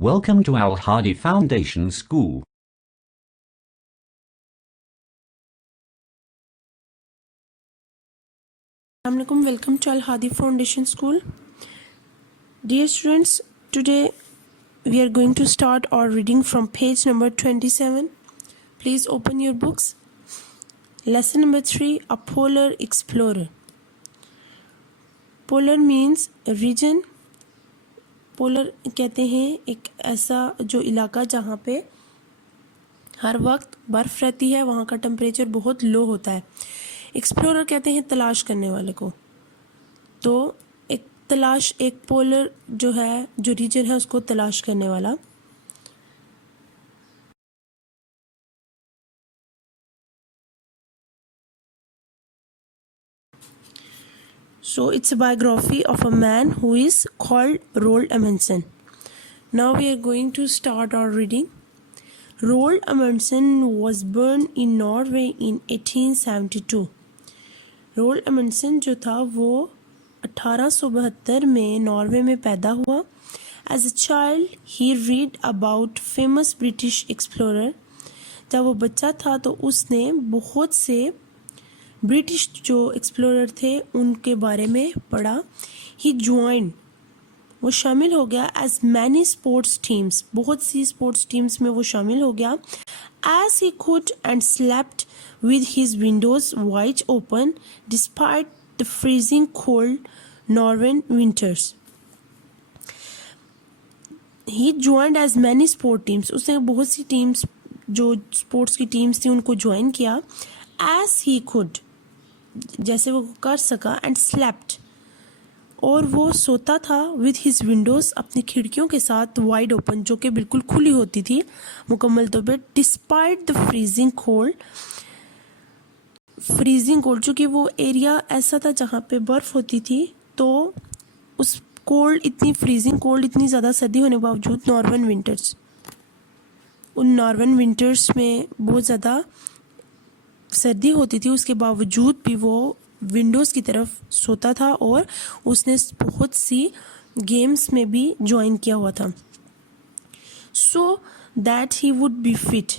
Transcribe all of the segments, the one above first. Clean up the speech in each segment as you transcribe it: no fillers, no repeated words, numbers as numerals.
Welcome to Al Hadi Foundation School. Assalamualaikum. Welcome to Al Hadi Foundation School. Dear students, today we are going to start our reading from page number 27. Please open your books. Lesson number 3, A Polar Explorer. Polar means region. Polar कहते हैं एक ऐसा जो इलाका जहाँ पे हर वक्त बर्फ़ रहती है, वहाँ का टेम्परेचर बहुत लो होता है. एक्सप्लोरर कहते हैं तलाश करने वाले को. तो एक पोलर जो है, जो रीजन है, उसको तलाश करने वाला. So it's a biography of a man who is called Roald Amundsen. Now we are going to start our reading. Roald Amundsen was born in Norway in 1872. Roald Amundsen जो था वो 1872 में नॉर्वे में पैदा हुआ. As a child, he read about famous British explorer. जब वो बच्चा था तो उसने बहुत से ब्रिटिश जो एक्सप्लोरर थे उनके बारे में पढ़ा. ही ज्वाइन, वो शामिल हो गया. एज मैनी स्पोर्ट्स टीम्स, बहुत सी स्पोर्ट्स टीम्स में वो शामिल हो गया. As he could and slept with his windows wide open despite the freezing cold Norwegian winters. He joined as many sport teams, उसने बहुत सी टीम्स जो स्पोर्ट्स की टीम्स थी उनको ज्वाइन किया. एज ही कुड, जैसे वो कर सका. एंड स्लेप्ट, और वो सोता था. विद हिज विंडोज़, अपनी खिड़कियों के साथ. वाइड ओपन, जो कि बिल्कुल खुली होती थी मुकम्मल तौर पर. डिस्पाइट द फ्रीजिंग कोल्ड, चूँकि वो एरिया ऐसा था जहाँ पे बर्फ़ होती थी, तो उस फ्रीजिंग कोल्ड, इतनी ज़्यादा सर्दी होने के बावजूद उन नॉर्वेन विंटर्स में बहुत ज़्यादा सर्दी होती थी, उसके बावजूद भी वो विंडोज़ की तरफ सोता था. और उसने बहुत सी गेम्स में भी ज्वाइन किया हुआ था. So that he would be fit,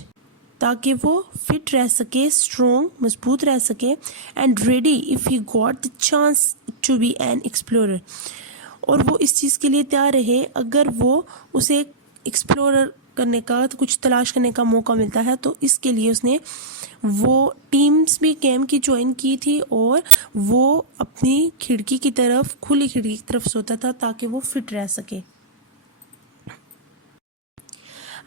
ताकि वो फिट रह सके, स्ट्रॉन्ग, मजबूत रह सके. And ready if he got the chance to be an explorer, और वो इस चीज़ के लिए तैयार रहे अगर वो उसे एक्सप्लोरर करने का, तो कुछ तलाश करने का मौका मिलता है. तो इसके लिए उसने वो टीम्स भी गेम की ज्वाइन की थी, और वो अपनी खिड़की की तरफ, खुली खिड़की की तरफ सोता था ताकि वो फिट रह सके.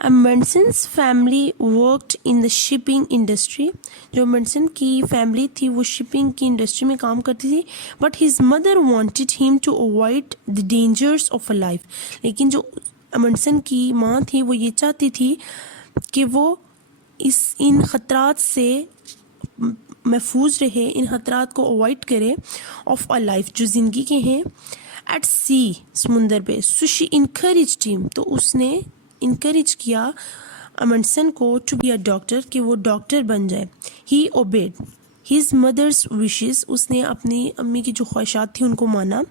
Amundsen's family worked in the shipping industry. जो अमंडसन की फैमिली थी वो शिपिंग की इंडस्ट्री में काम करती थी. But his mother wanted him to avoid the dangers of a life. लेकिन जो अमंडसन की माँ थी वो ये चाहती थी कि वो इन ख़तरात से महफूज रहे, इन ख़तरात को अवॉइड करे. ऑफ अ लाइफ, जो ज़िंदगी के हैं. एट सी, समुंदर पे. सो शी इनकरेज टीम, तो उसने इनकरेज किया अमंडसन को टू बी अ डॉक्टर, कि वो डॉक्टर बन जाए. ही ओबेड हिज मदर्स विशेस, उसने अपनी अम्मी की जो ख्वाहिशात थी उनको माना.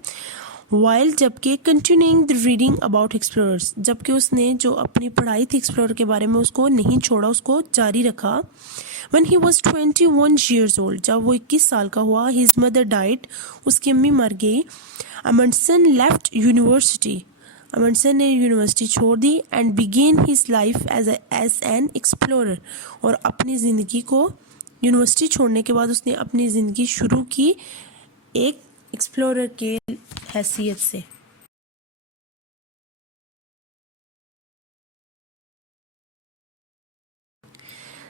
वाइल, जबकि continuing the reading about explorers, जबकि उसने जो अपनी पढ़ाई थी एक्सप्लोरर के बारे में उसको नहीं छोड़ा, उसको जारी रखा. When he was 21 years old, जब वो 21 साल का हुआ, his mother died, उसकी अम्मी मर गई. अमंडसन लेफ्ट यूनिवर्सिटी, अमंडसन ने यूनिवर्सिटी छोड़ दी. And began his life as an explorer, और अपनी ज़िंदगी को, यूनिवर्सिटी छोड़ने के बाद उसने अपनी ज़िंदगी शुरू की एक एक्सप्लोरर के हैसियत से.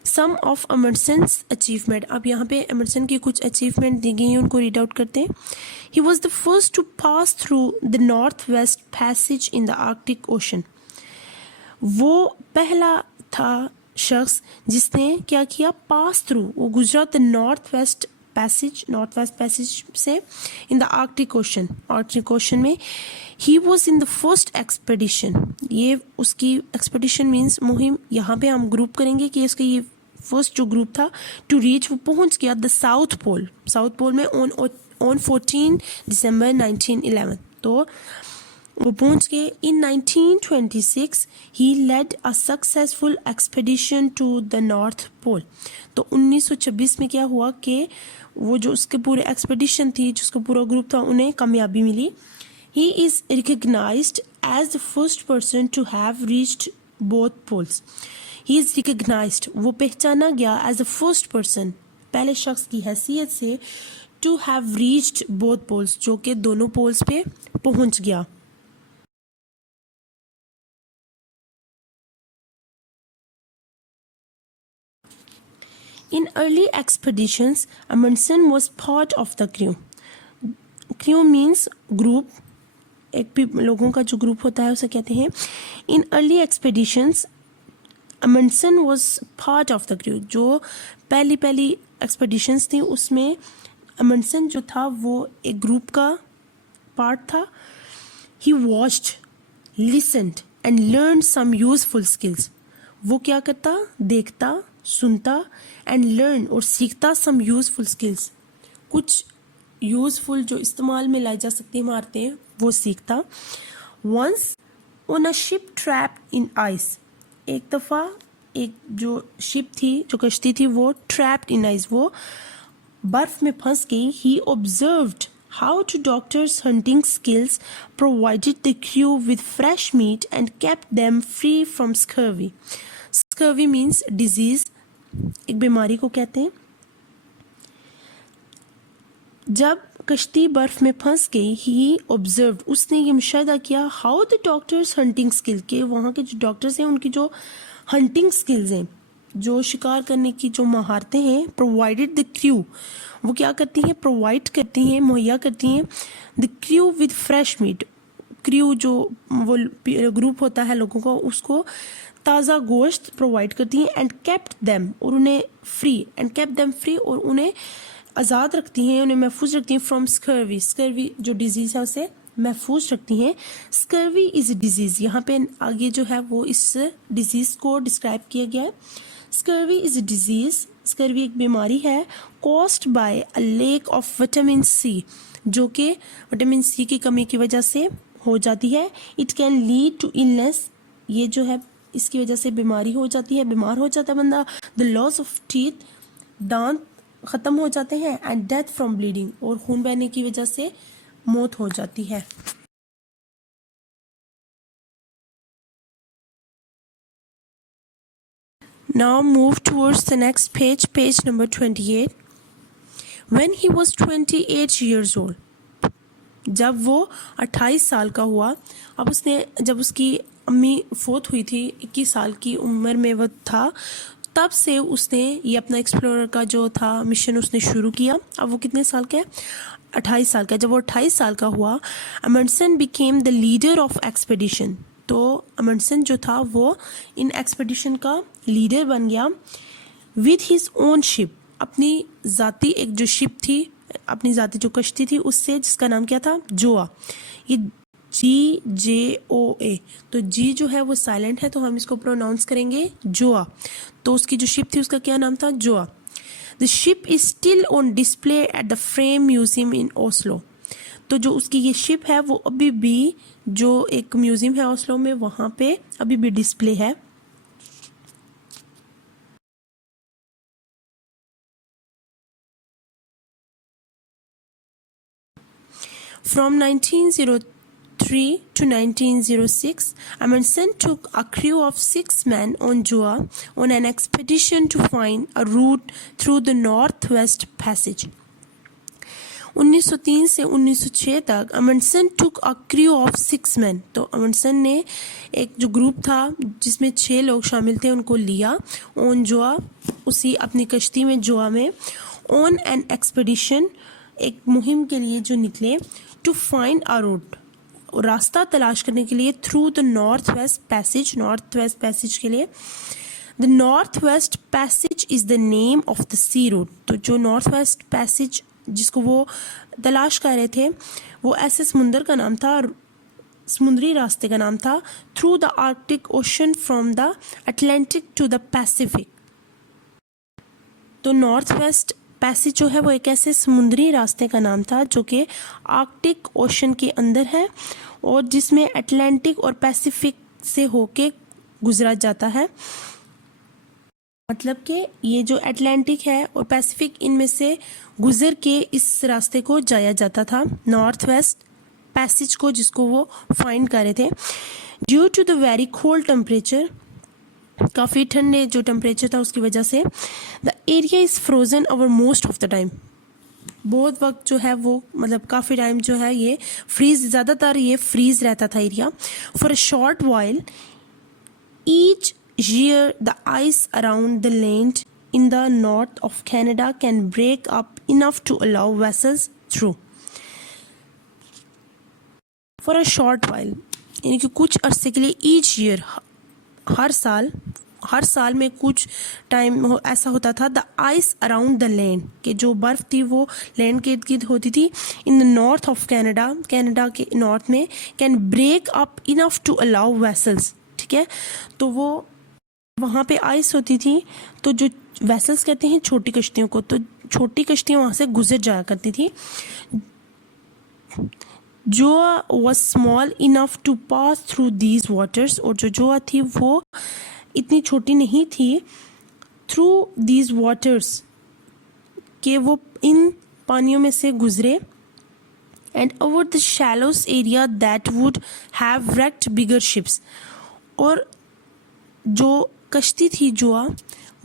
सम ऑफ अमंडसन्स अचीवमेंट. अब यहाँ पे अमंडसन की कुछ अचीवमेंट दी गई हैं, उनको रीड आउट करते हैं. He was the first to pass through the north west passage in the Arctic Ocean. वो पहला था शख्स जिसने क्या किया, पास थ्रू, वो गुजरा द नॉर्थ वेस्ट पैसेज से इन द आर्कटिक ओशन में. He was in the first expedition, ये उसकी एक्सपेडिशन मीन्स मुहिम, यहाँ पे हम ग्रुप करेंगे कि इसका ये फर्स्ट जो ग्रुप था टू रीच, वो पहुँच गया द साउथ पोल में ऑन 14 दिसंबर 1911. तो वो पहुंच गए। In 1926 he led a successful expedition to the north Pole. तो 1926 में क्या हुआ कि वो जो उसके पूरे एक्सपेडिशन थी, जो उसका पूरा ग्रुप था, उन्हें कामयाबी मिली। He is recognised as the first person to have reached both poles. He is recognised, वो पहचाना गया एज द फर्स्ट पर्सन, पहले शख्स की हैसियत से, to have reached both poles, जो कि दोनों पोल्स पे पहुंच गया। In early expeditions, Amundsen was part of the crew. Crew means group. एक भी लोगों का जो ग्रुप होता है उसे कहते हैं। In early expeditions, Amundsen was part of the crew. जो पहली expeditions थी उसमें Amundsen जो था वो एक ग्रुप का पार्ट था। He watched, listened and learned some useful skills. वो क्या करता, देखता, सुनता एंड लर्न और सीखता सम यूजफुल स्किल्स, कुछ यूजफुल जो इस्तेमाल में लाई जा सकती है मारते हैं वो सीखता। Once on a ship trap in ice, एक दफ़ा एक जो शिप थी, जो कश्ती थी, वो ट्रैप्ड इन आइस, वो बर्फ में फंस गई। ही observed how to doctors' hunting skills provided the crew with fresh meat and kept them free from scurvy. Scurvy means disease, एक बीमारी को कहते हैं। जब कश्ती बर्फ में फंस गई, ही ऑब्जर्व, उसने ये मुशाहिदा किया, how the doctors hunting skill, के वहाँ के जो डॉक्टर्स हैं उनकी जो हंटिंग स्किल्स हैं, जो शिकार करने की जो महारतें हैं, प्रोवाइडेड द क्रू, वो क्या करती हैं, प्रोवाइड करती हैं, मुहैया करती हैं, the crew with fresh meat, crew जो वो ग्रुप होता है लोगों का, उसको ताज़ा गोश्त प्रोवाइड करती हैं। एंड केप्ट देम, और उन्हें free, and kept them free, और उन्हें आज़ाद रखती हैं, उन्हें महफूज रखती हैं फ्रॉम स्कर्वी, स्कर्वी जो डिजीज़ है उसे महफूज रखती हैं। स्कर्वी इज़ डिजीज़, यहाँ पे आगे जो है वो इस डिजीज़ को डिस्क्राइब किया गया है। स्कर्वी इज़ डिजीज़, स्कर्वी एक बीमारी है, caused by a lack of vitamin C, जो कि विटामिन सी की कमी की वजह से हो जाती है। It can lead to illness, ये जो है इसकी वजह से बीमारी हो जाती है, बीमार हो जाता है बंदा। द लॉस ऑफ टीथ, दांत ख़त्म हो जाते हैं। एंड डेथ फ्रॉम ब्लीडिंग, और खून बहने की वजह से मौत हो जाती है। Now move towards the next page, page number 28. When he was 28 years old, जब वो 28 साल का हुआ, अब उसने, जब उसकी अम्मी फोत हुई थी, 21 साल की उम्र में वो था, तब से उसने ये अपना एक्सप्लोरर का जो था मिशन उसने शुरू किया। अब वो कितने साल का है, 28 साल का। जब वो 28 साल का हुआ, Amundsen became the leader of expedition, तो अमंडसन जो था वो इन एक्सपेडिशन का लीडर बन गया। विद हिज ओन शिप, अपनी ज़ाती एक जो शिप थी, अपनी ज़ाती जो कश्ती थी उससे, जिसका नाम क्या था, जोआ। ये GJOA, तो जी जो है वो साइलेंट है, तो हम इसको प्रोनाउंस करेंगे जोआ। तो उसकी जो शिप थी उसका क्या नाम था, Gjoa. The ship is still on display at the Fram museum in Oslo, तो जो उसकी ये शिप है वो अभी भी जो एक म्यूजियम है ओस्लो में, वहाँ पे अभी भी डिस्प्ले है। From 1903 to 1906, Amundsen took a crew of 6 men on Joa on an expedition to find a route through the Northwest Passage. 1903 से 1906 तक अमंडसन took a crew of 6 men, तो अमंडसन ने एक जो ग्रुप था जिसमें 6 लोग शामिल थे उनको लिया ऑन जोआ, उसी अपनी कश्ती में जोआ में, ऑन एन एक्सपेडिशन, एक मुहिम के लिए जो निकले, टू फाइंड अ रूट, रास्ता तलाश करने के लिए, through the north west passage, north west passage के लिए। The north west passage is the name of the sea route, तो जो नॉर्थ वेस्ट पैसेज जिसको वो तलाश कर रहे थे वो ऐसे समुंदर का नाम था, समुद्री रास्ते का नाम था, through the Arctic Ocean from the Atlantic to the Pacific. तो नॉर्थ वेस्ट पैसेज जो है वो एक ऐसे समुद्री रास्ते का नाम था जो कि आर्कटिक ओशन के अंदर है और जिसमें अटलांटिक और पैसिफिक से होके गुजरा जाता है। मतलब कि ये जो अटलांटिक है और पैसिफिक, इनमें से गुजर के इस रास्ते को जाया जाता था, नॉर्थ वेस्ट पैसेज को, जिसको वो फाइंड कर रहे थे। Due to the very cold temperature, काफ़ी ठंडे जो टेम्परेचर था उसकी वजह से, the area is frozen over most of the time. बहुत वक्त जो है वो, मतलब काफ़ी टाइम जो है ये फ्रीज, ज़्यादातर ये फ्रीज रहता था area. For a short while each year the ice around the land in the north of Canada can break up enough to allow vessels through. For a short while, यानी कि कुछ अरसे के लिए, each year हर साल में कुछ time ऐसा होता था, the ice around the land, कि जो बर्फ़ थी वो लैंड के इर्द गिर्द होती थी, in the north of Canada, Canada के नॉर्थ में, can break up enough to allow vessels. ठीक है, तो वो वहाँ पे आइस होती थी, तो जो वेसल्स कहते हैं छोटी कश्तियों को, तो छोटी कश्तियाँ वहाँ से गुजर जाया करती थी। जो was small enough to pass through these waters, और जो जोआ थी वो इतनी छोटी नहीं थी, थ्रू दीज वाटर्स, कि वो इन पानियों में से गुजरे, and over the shallows area that would have wrecked bigger ships, और जो कश्ती थी जोआ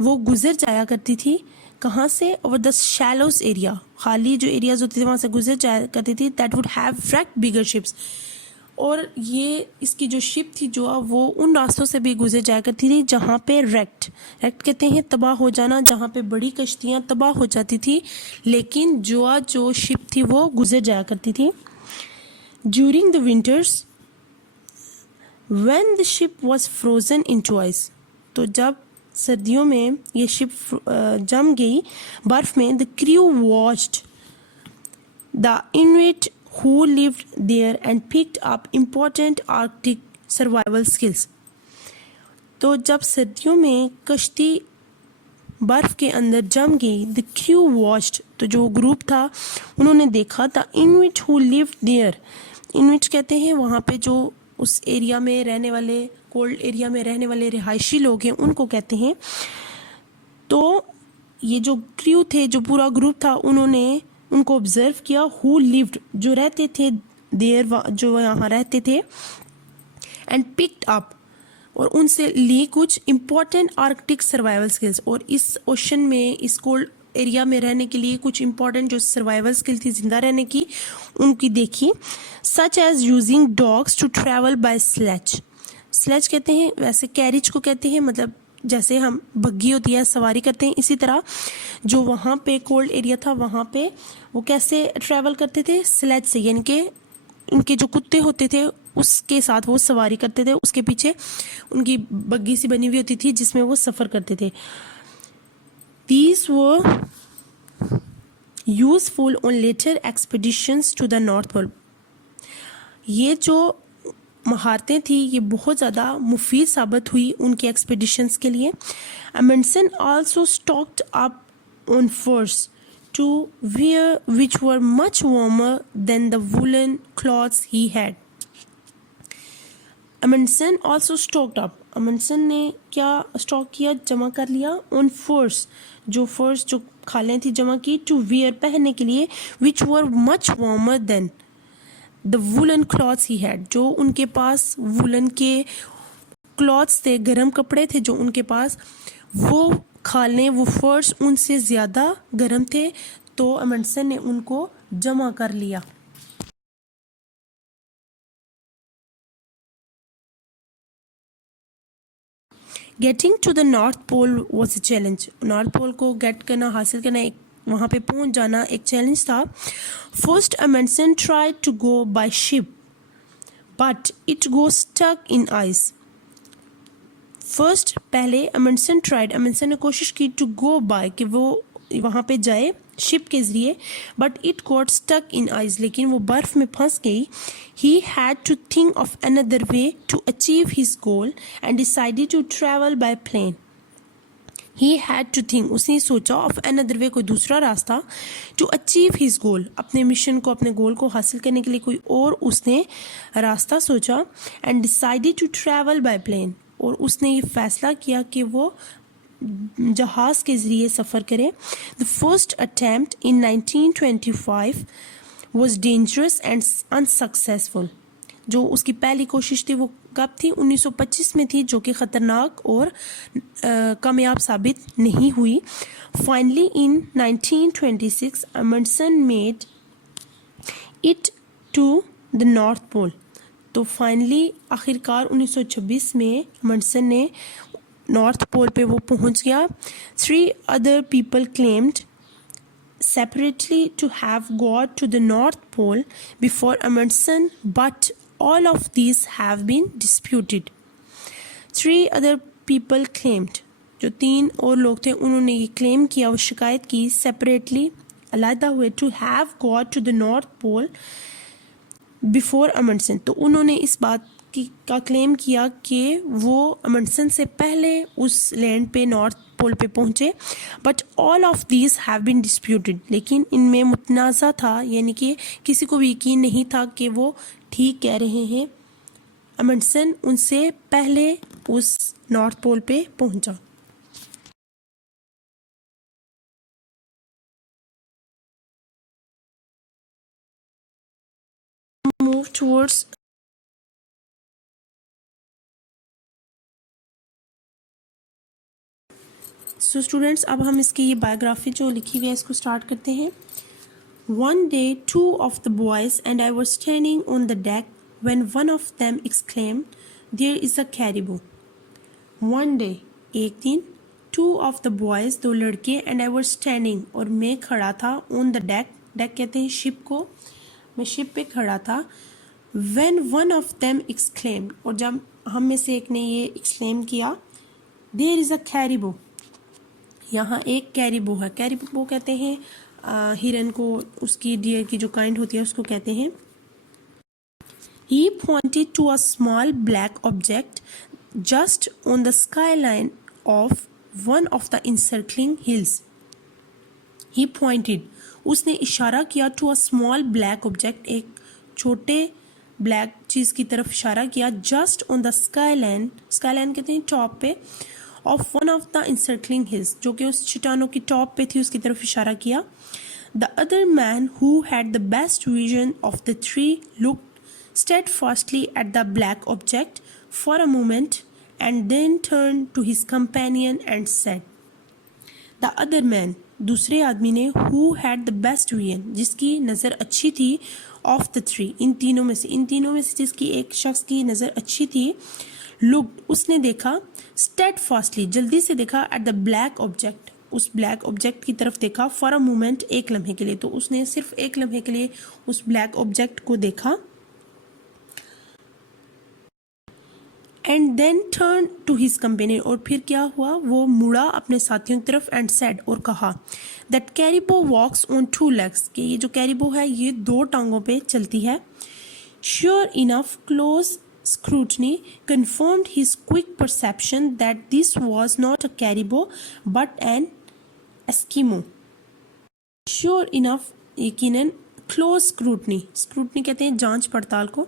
वो गुजर जाया करती थी, कहाँ से, ओवर द शैलोस एरिया, खाली जो एरियाज होते थे वहाँ से गुजर जाया करती थी, that would have wrecked bigger ships, और ये इसकी जो शिप थी जोआ वो उन रास्तों से भी गुजर जाया करती थी जहाँ पे रेक्ट कहते हैं तबाह हो जाना, जहाँ पे बड़ी कश्तियाँ तबाह हो जाती थी, लेकिन जोआ जो शिप थी वो गुजर जाया करती थी। During the winters when the ship was frozen into ice, तो जब सर्दियों में ये शिप जम गई बर्फ में, the crew watched the InvIT who lived there and picked up important Arctic survival skills. तो जब सर्दियों में कश्ती बर्फ के अंदर जम गई, द क्रू वॉच्ड, तो जो ग्रुप था उन्होंने देखा, the Inuit who lived there, Inuit कहते हैं वहाँ पे जो उस एरिया में रहने वाले, कोल्ड एरिया में रहने वाले रिहायशी लोग हैं उनको कहते हैं। तो ये जो क्रू थे, जो पूरा ग्रुप था, उन्होंने उनको ऑब्जर्व किया, हु लिव्ड, जो रहते थे देयर, जो यहाँ रहते थे, एंड पिक्ड अप, और उनसे ली कुछ इम्पॉर्टेंट आर्कटिक सर्वाइवल स्किल्स, और इस ओशन में, इस कोल्ड एरिया में रहने के लिए कुछ इम्पॉर्टेंट जो सर्वाइवल स्किल थी जिंदा रहने की, उनकी देखी, such as using dogs to travel by sledge. Sledge कहते हैं, वैसे कैरिज को कहते हैं, मतलब जैसे हम बग्गी होती है सवारी करते हैं, इसी तरह जो वहाँ पे कोल्ड एरिया था वहाँ पे वो कैसे ट्रैवल करते थे, स्लेज से, यानी कि उनके जो कुत्ते होते थे उसके साथ वो सवारी करते थे, उसके पीछे उनकी बग्गी सी बनी हुई होती थी जिसमें वो सफ़र करते थे। These were useful on later expeditions to the North Pole. ये जो महारतें थी ये बहुत ज़्यादा मुफीद साबित हुई उनके एक्सपेडिशंस के लिए। Amundsen also stocked up on furs to wear which were much warmer than the woolen cloths he had. Amundsen also stocked up. Amundsen ने क्या स्टॉक किया, जमा कर लिया, on furs, जो फर्स जो खालें थी जमा की, to wear पहनने के लिए, which were much warmer than the woolen cloths he had, जो उनके पास वुलन के क्लॉथ्स थे, गर्म कपड़े थे जो उनके पास, वो खालें, वो फर्स उनसे ज़्यादा गर्म थे, तो अमंडसन ने उनको जमा कर लिया। Getting to the north pole was a challenge. North pole को गेट करना, हासिल करना, एक वहाँ पे पहुँच जाना एक चैलेंज था। First Amundsen tried to go by ship but it go stuck in ice. First पहले अमंडसन ने कोशिश की टू गो बाय, कि वो वहाँ पे जाए शिप के ज़रिए, but it got stuck in ice, लेकिन वो बर्फ़ में फंस गई। He had to think of another way to achieve his goal and decided to travel by plane. He had to think, उसने सोचा, ऑफ अनदर वे, कोई दूसरा रास्ता, टू अचीव हिज गोल, अपने मिशन को, अपने गोल को हासिल करने के लिए कोई और उसने रास्ता सोचा. And decided to travel by plane, और उसने ये फैसला किया कि वो जहाज़ के ज़रिए सफ़र करें. The first attempt in 1925 was dangerous and unsuccessful. जो उसकी पहली कोशिश थी वो कब थी? 1925 में थी, जो कि ख़तरनाक और कामयाब साबित नहीं हुई. Finally in 1926 Amundsen made it to the north Pole. तो फाइनली आखिरकार 1926 में अमंडसन ने नॉर्थ पोल पे वो पहुंच गया. 3 other people claimed separately to have got to the North Pole before Amundsen, but all of these have been disputed. 3 other people claimed, जो 3 और लोग थे उन्होंने ये क्लेम किया, वो शिकायत की सेपरेटली, अलहदा हुए, to have got to the North Pole before Amundsen. तो उन्होंने इस बात का क्लेम किया कि वो अमंडसन से पहले उस लैंड पे, नॉर्थ पोल पे पहुंचे. But all of these have been disputed, लेकिन इनमें मुतनाज़ा था, यानी कि किसी को भी यकीन नहीं था कि वो ठीक कह रहे हैं. अमंडसन उनसे पहले उस नॉर्थ पोल पे पहुंचा. मूव टुवर्ड्स सो स्टूडेंट्स, अब हम इसकी ये बायोग्राफी जो लिखी गई है इसको स्टार्ट करते हैं. One day, 2 of the boys and I were standing on the deck when one of them exclaimed, "There is a caribou." One day, एक दिन, 2 of the boys, 2 लड़के, and I was standing, और मैं खड़ा था, on the deck, deck कहते हैं ship को, मैं शिप पे खड़ा था. When one of them exclaimed, और जब हम में से एक ने ये exclaim किया, "There is a caribou." यहाँ एक कैरिबो है. कैरिबो कहते हैं हिरन को, उसकी डियर की जो काइंड होती है उसको कहते हैं. He pointed to a small black object just on the skyline of one of the encircling hills. He pointed, उसने इशारा किया, to a small black object, एक छोटे ब्लैक चीज़ की तरफ इशारा किया, just on the skyline, skyline कहते हैं टॉप पे, of one of the encircling hills, जो कि उस चट्टानों की टॉप पे थी, उसकी तरफ इशारा किया. The other man who had the best vision of the 3 looked steadfastly at the black object for a moment and then turn to his companion and said. The other man, दूसरे आदमी ने, who had the best vision, जिसकी नज़र अच्छी थी, of the 3, इन तीनों में से जिसकी एक शख्स की नज़र अच्छी थी, लुक्ड, उसने देखा, स्टेडफास्टली, जल्दी से देखा, एट द ब्लैक ऑब्जेक्ट, उस ब्लैक ऑब्जेक्ट की तरफ देखा, फॉर अ मोमेंट, एक लम्हे के लिए. तो उसने सिर्फ एक लम्हे के लिए उस ब्लैक ऑब्जेक्ट को देखा. And then turn to his companion, और फिर क्या हुआ, वो मुड़ा अपने साथियों की तरफ, एंड सेड, और कहा, दैट कैरिबो वॉक्स ऑन 2 legs, कि ये जो कैरिबो है ये 2 टांगों पे चलती है. Sure enough, close scrutiny confirmed his quick perception that this was not a caribou but an Eskimo. Sure enough, यकीनन, close scrutiny, scrutiny कहते हैं जांच पड़ताल को,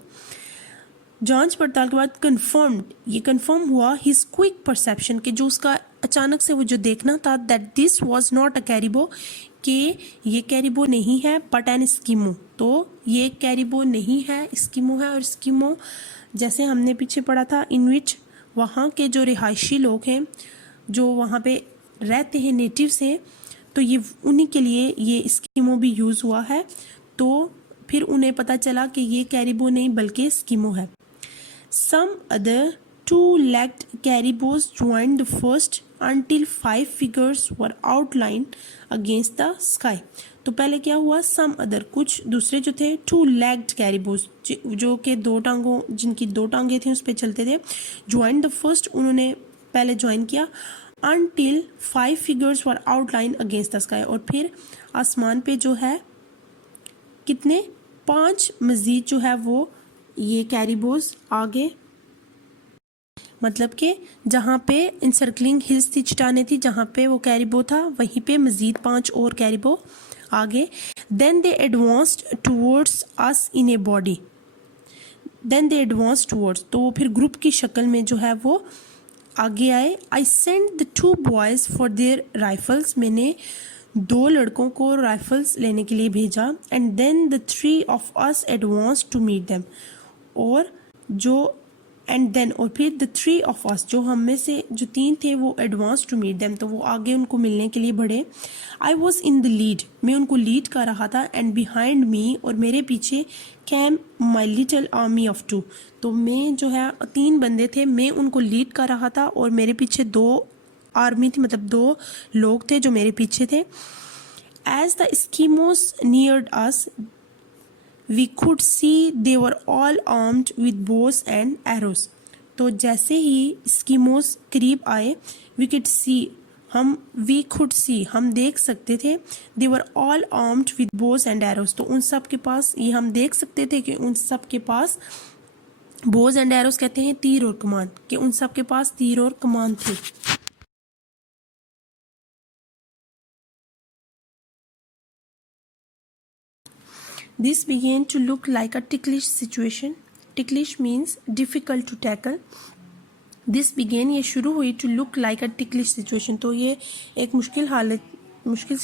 जांच पड़ताल के बाद confirmed, ये confirm हुआ, his quick perception, कि जो उसका अचानक से वो जो देखना था, that this was not a caribou, कि ये कैरिबो नहीं है, but an Eskimo, तो ये कैरिबो नहीं है, स्कीमो है. और स्कीमो जैसे हमने पीछे पढ़ा था, इनविच, वहाँ के जो रिहायशी लोग हैं, जो वहाँ पे रहते हैं, नेटिव्स हैं, तो ये उन्हीं के लिए ये स्कीमो भी यूज़ हुआ है. तो फिर उन्हें पता चला कि ये कैरिबो नहीं बल्कि स्कीमो है. Some other 2-legged caribous joined the first until 5 figures were outlined against the sky. तो पहले क्या हुआ, सम अदर, कुछ दूसरे जो थे, 2-legged caribous, जो कि 2 टांगों, जिनकी 2 टांगे थी उस पर चलते थे, joined the first, उन्होंने पहले ज्वाइन किया, until 5 figures were outlined against the sky, और फिर आसमान पे जो है कितने, 5 मजीद जो है वो ये कैरिबोस आगे. मतलब कि जहाँ पे इंसर्कलिंग हिल्स थी, चट्टानें थी, जहाँ पे वो कैरिबो था वहीं पे मज़ीद 5 और कैरिबो आगे. Then they advanced towards us in a body. Then they advance towards, तो वो फिर ग्रुप की शक्ल में जो है वो आगे आए. I send the 2 boys for their rifles, मैंने 2 लड़कों को राइफल्स लेने के लिए भेजा. And then the 3 of us advance to meet them, और जो एंड देन और फिर द 3 ऑफ अस, जो हम में से जो 3 थे वो एडवांस टू मीट देम, तो वो आगे उनको मिलने के लिए बढ़े. I was in the lead, मैं उनको लीड कर रहा था. एंड बिहाइंड मी, और मेरे पीछे came my little army of 2, तो मैं जो है 3 बंदे थे, मैं उनको लीड कर रहा था और मेरे पीछे 2 आर्मी थी, मतलब 2 लोग थे जो मेरे पीछे थे. As the Eskimos neared us we could see they were all armed with bows and arrows. तो जैसे ही स्कीमोस करीब आए, we could see हम देख सकते थे, they were all armed with bows and arrows, तो उन सब के पास, ये हम देख सकते थे कि उन सब के पास bows and arrows कहते हैं तीर और कमान, कि उन सब के पास तीर और कमान थे. This began to look like a ticklish situation. Ticklish means difficult to tackle. This began, ये शुरू हुई, to look like a ticklish situation, तो ये एक मुश्किल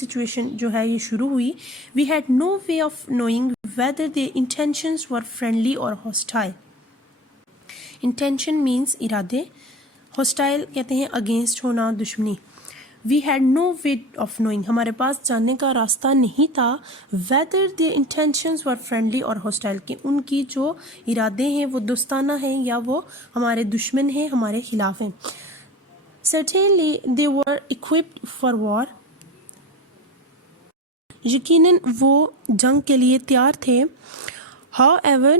situation जो है ये शुरू हुई. We had no way of knowing whether their intentions were friendly or hostile. Intention means इरादे, hostile कहते हैं against होना, दुश्मनी. We had no way of knowing, हमारे पास जानने का रास्ता नहीं था, whether their intentions were friendly or hostile, कि उनकी जो इरादे हैं वो दोस्ताना हैं या वो हमारे दुश्मन हैं, हमारे खिलाफ हैं. Certainly they were equipped for war, यकीनन वो जंग के लिए तैयार थे. However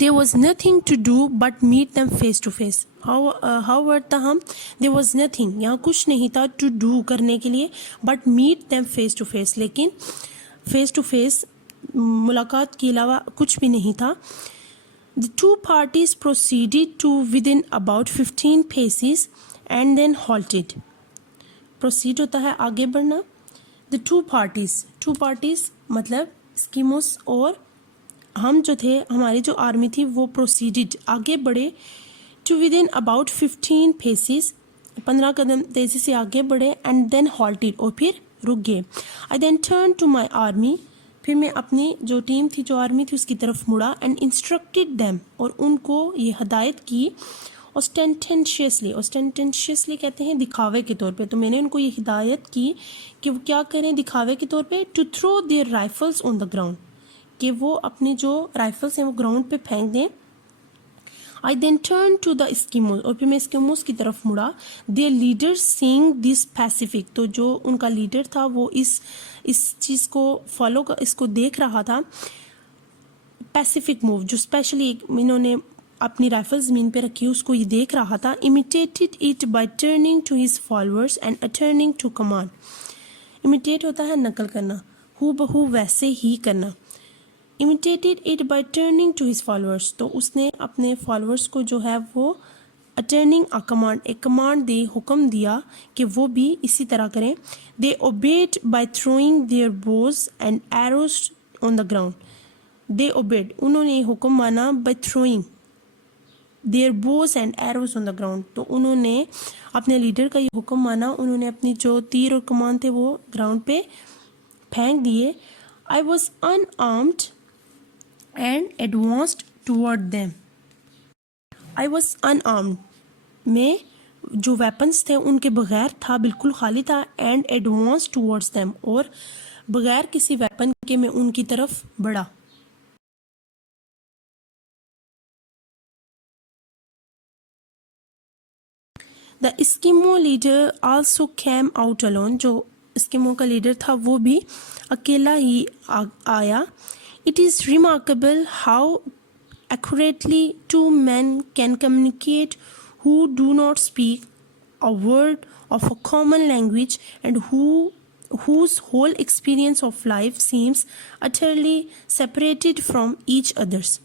there was nothing to do but meet them face to face. However ताहम there was nothing, यहाँ कुछ नहीं था to do करने के लिए, but meet them face to face, लेकिन face to face मुलाकात के अलावा कुछ भी नहीं था. The 2 parties proceeded to within about 15 paces and then halted. Proceed होता है आगे बढ़ना. The 2 parties मतलब स्कीमोस और हम जो थे, हमारी जो आर्मी थी वो प्रोसीडेड आगे बढ़े, to within about 15 paces 15 कदम तेज़ी से आगे बढ़े. एंड देन हॉल्टेड, और फिर रुक गए. I then turn to my army, फिर मैं अपनी जो टीम थी, जो आर्मी थी, उसकी तरफ मुड़ा. एंड इंस्ट्रक्टेड देम, और उनको ये हदायत की. ऑस्टेंटेशियसली कहते हैं दिखावे के तौर पे, तो मैंने उनको ये हिदायत की कि वो क्या करें दिखावे के तौर पे. To throw their rifles on the ground, कि वो अपने जो राइफल्स हैं वो ग्राउंड पे फेंक दें. आई देन टर्न टू द स्कीमोस, और फिर मैं स्कीमोस की तरफ मुड़ा. There leader seeing this Pacific, तो जो उनका लीडर था वो इस चीज़ को इसको देख रहा था. पैसिफिक मूव, जो स्पेशली इन्होंने अपनी राइफल ज़मीन पे रखी, उसको ये देख रहा था. Imitated it by turning to his followers and uttering to command. Imitate होता है नकल करना, हू बहू वैसे ही करना. imitated it by turning to his followers, तो उसने अपने फॉलोअर्स को जो है वो अटर्निंग अ कमांड, एक कमांड दे, हुक्म दिया कि वो भी इसी तरह करें. they obeyed by throwing their bows and arrows on the ground. they obeyed, उन्होंने हुक्म माना, by throwing their bows and arrows on the ground, तो उन्होंने अपने लीडर का ये हुक्म माना, उन्होंने अपनी जो तीर और कमान थे वो ग्राउंड पे फेंक दिए. I was unarmed and advanced toward them. I was unarmed, मैं जो वेपन्स थे उनके बगैर था, बिल्कुल खाली था. and advanced towards them, और बगैर किसी वेपन के मैं उनकी तरफ बढ़ा. The Eskimo leader also came out alone, जो एस्किमो का लीडर था वो भी अकेला ही आया. It is remarkable how accurately 2 men can communicate who do not speak a word of a common language and whose whole experience of life seems utterly separated from each other's.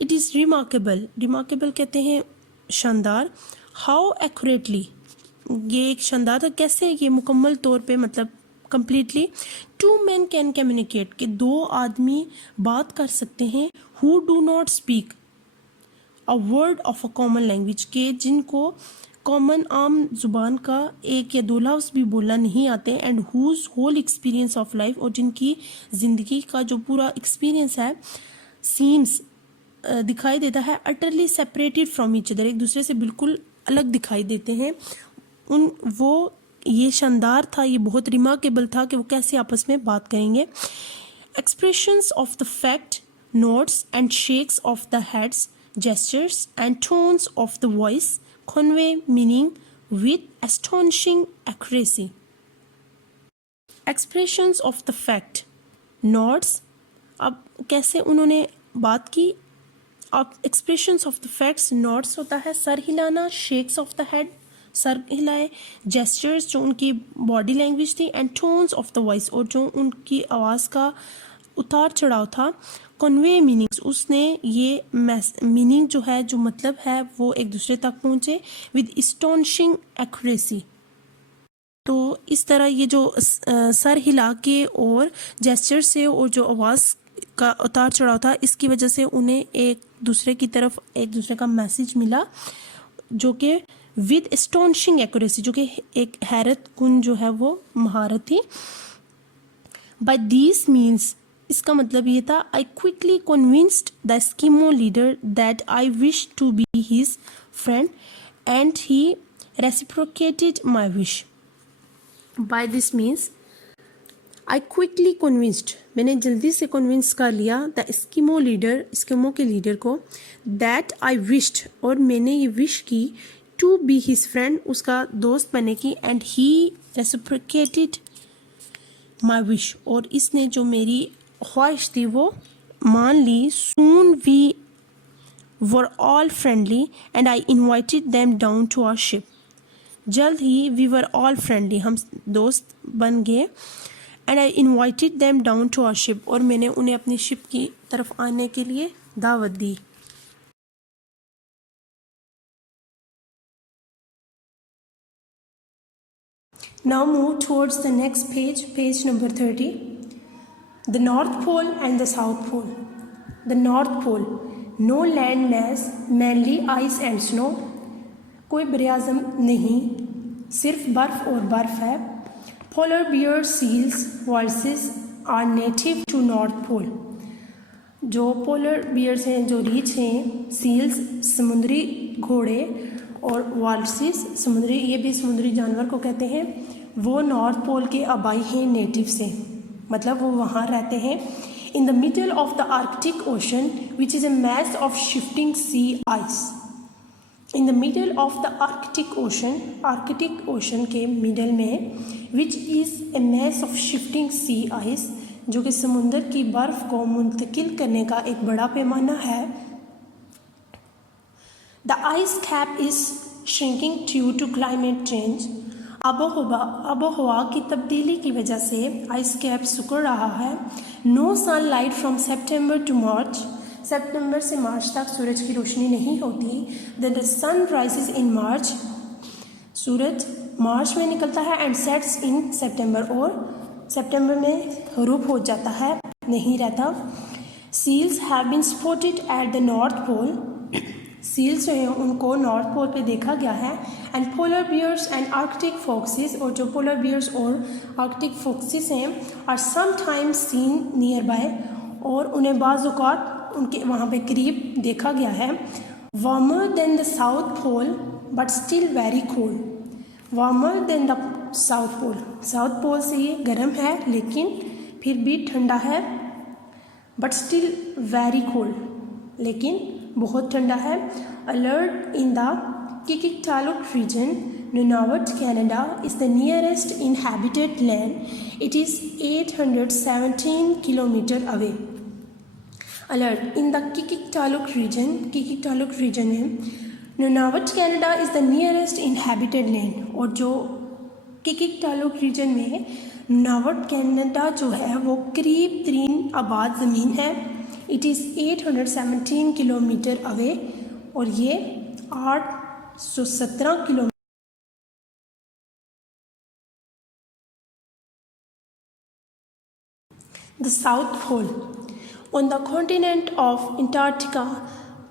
It is remarkable, remarkable कहते हैं शानदार। How accurately, ये एक शानदार था, कैसे ये मुकम्मल तौर पे मतलब completely. Two men can communicate, कि दो आदमी बात कर सकते हैं, who do not speak a word of a common language, के जिनको कॉमन आम जुबान का एक या दो लफ्ज़ भी बोलना नहीं आते, and whose whole experience of life, और जिनकी ज़िंदगी का जो पूरा एक्सपीरियंस है seems दिखाई देता है utterly separated from each other, एक दूसरे से बिल्कुल अलग दिखाई देते हैं। वो ये शानदार था, ये बहुत रिमार्केबल था कि वो कैसे आपस में बात करेंगे। Expressions of the fact, nods and shakes of the heads, gestures and tones of the voice convey meaning with astonishing accuracy. Expressions of the fact, nods, अब कैसे उन्होंने बात की। अब expressions of the facts, nods होता है सर हिलाना, शेक्स ऑफ द हेड सर हिलाए, जेस्चर्स जो उनकी बॉडी लैंग्वेज थी, and tones of the voice, और जो उनकी आवाज़ का उतार चढ़ाव था। कन्वे मीनिंग्स, उसने ये मीनिंग जो है, जो मतलब है, वो एक दूसरे तक पहुँचे विद एस्टोनिशिंग एक्यूरेसी। तो इस तरह ये जो सर हिला के और जेस्चर से और जो आवाज़ का उतार चढ़ाव था, इसकी वजह से उन्हें एक दूसरे की तरफ एक दूसरे का मैसेज मिला, जो कि विद एस्टोनिशिंग एक्यूरेसी, जो कि एक हैरत कुन जो है वो महारत थी। बाय दिस मीन्स, इसका मतलब ये था, I quickly convinced the Eskimo leader that I wish to be his friend and he reciprocated my wish. By this means I quickly convinced, मैंने जल्दी से कन्विंस कर लिया, द एस्किमो लीडर, एस्किमो के लीडर को, दैट आई विश्ड, और मैंने ये विश की, टू बी हिज फ्रेंड, उसका दोस्त बनने की, and he reciprocated my wish, और इसने जो मेरी ख्वाहिश थी वो मान ली। Soon we were all friendly and I invited them down to our ship, जल्द ही वी वर ऑल फ्रेंडली, हम दोस्त बन गए, and I invited them down to our ship, और मैंने उन्हें अपनी शिप की तरफ आने के लिए दावत दी। Now move towards the next page, page number 30. The North Pole and the South Pole. The North Pole, no land mass, mainly ice and snow. कोई बरियाज़म नहीं, सिर्फ बर्फ और बर्फ है। Polar bears, seals, walruses are native to North Pole. जो polar bears हैं, जो रीछ हैं, सील्स समुद्री घोड़े, और वाल्सिस समुद्री, ये भी समुद्री जानवर को कहते हैं, वो नॉर्थ पोल के आबाई हैं, नेटिव से, मतलब वो वहाँ रहते हैं। In the middle of the Arctic Ocean which is a mass of shifting sea ice. In the middle of the Arctic Ocean के मिडल में, which is a mass of shifting sea ice, जो कि समुंदर की बर्फ़ को मुंतकिल करने का एक बड़ा पैमाना है। The ice cap is shrinking due to climate change. आबोहवा की तब्दीली की वजह से आइस कैप सिकुड़ रहा है। No sunlight from September to March, सितंबर से मार्च तक सूरज की रोशनी नहीं होती। द सन राइजेज इन मार्च, सूरज मार्च में निकलता है, एंड सेट्स इन सितंबर, और सितंबर में ग़ुरूब हो जाता है, नहीं रहता। Seals have been spotted at the north pole, seals जो हैं उनको नॉर्थ पोल पे देखा गया है। And polar bears and Arctic foxes, और जो पोलर बियर्स और आर्कटिक फॉक्सेस हैं, are sometimes seen nearby, और उन्हें बाज़ औक़ात उनके वहाँ पे करीब देखा गया है। Warmer than the south pole but still very cold, warmer than the south pole, south pole से ये गर्म है लेकिन फिर भी ठंडा है। बट स्टिल वेरी कोल्ड, लेकिन बहुत ठंडा है। Alert in the Qikiqtaaluk region, Nunavut, Canada is the nearest inhabited land. It is 817 kilometers away. Alert in the Kikiktaluk region में Nunavut, Canada is the nearest inhabited land, और जो किकिकटालुक reason में Nunavut, Canada जो है वो करीब तरीन आबाद ज़मीन है। It is 817 किलोमीटर अवे, और ये 817 kilometre. The South Pole. On the continent of Antarctica,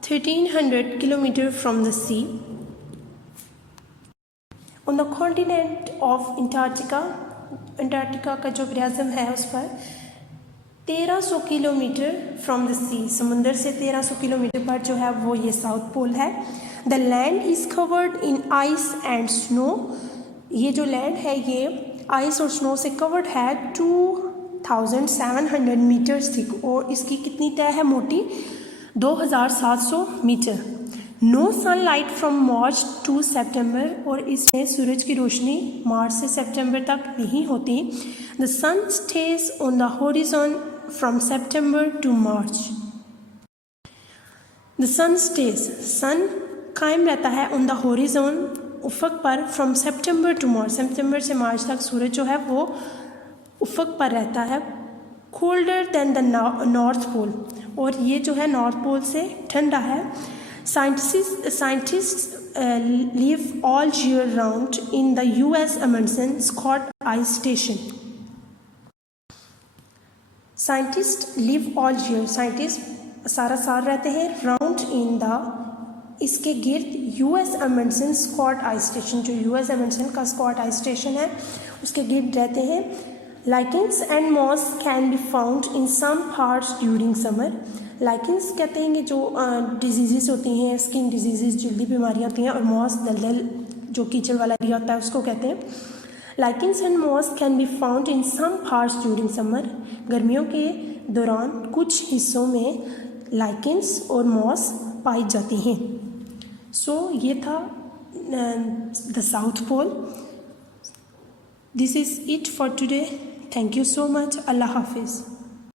1300 kilometers from the sea. On the continent of Antarctica, Antarctica का जो ब्याज़म है उस पर 1300 किलोमीटर फ्रॉम द सी, समुंदर से 1300 किलोमीटर पर जो है वो ये साउथ पोल है। The land is covered in ice and snow. ये जो लैंड है ये आइस और स्नो से कवर्ड है। 2700 मीटर्स थिक, और इसकी कितनी तय है मोटी? 2700 metre. No sunlight from March to September, और इसमें सूरज की रोशनी मार्च से सितंबर तक नहीं होती। The sun stage on the horizon from September to March. The sun stage, sun कायम रहता है ऑन द हॉरिजॉन, उफक पर, फ्रॉम सितंबर टू मार्च, सितंबर से मार्च तक सूरज जो है वो उफक पर रहता है। Colder than the north pole, और ये जो है नॉर्थ पोल से ठंडा है। Scientists live all year round in the U.S. Amundsen Scott Ice Station. Scientists live all year. Scientists सारा साल रहते हैं round in the, इसके गिर्द US Amundsen Scott Ice Station, जो US Amundsen का Scott Ice Station है उसके गिर्द रहते हैं। Lichens and moss can be found in some parts during summer. Lichens कहते हैं कि जो डिजीज़ होती हैं, स्किन डिजीज़, जल्दी बीमारियाँ होती हैं, और मॉस दलदल जो कीचड़ वाला एरिया होता है उसको कहते हैं। Lichens and moss can be found in some parts during summer. गर्मियों के दौरान कुछ हिस्सों में लाइकेंस और मॉस पाई जाती हैं। सो ये था the south pole. This is it for today. Thank you so much. अल्लाह हाफिज़।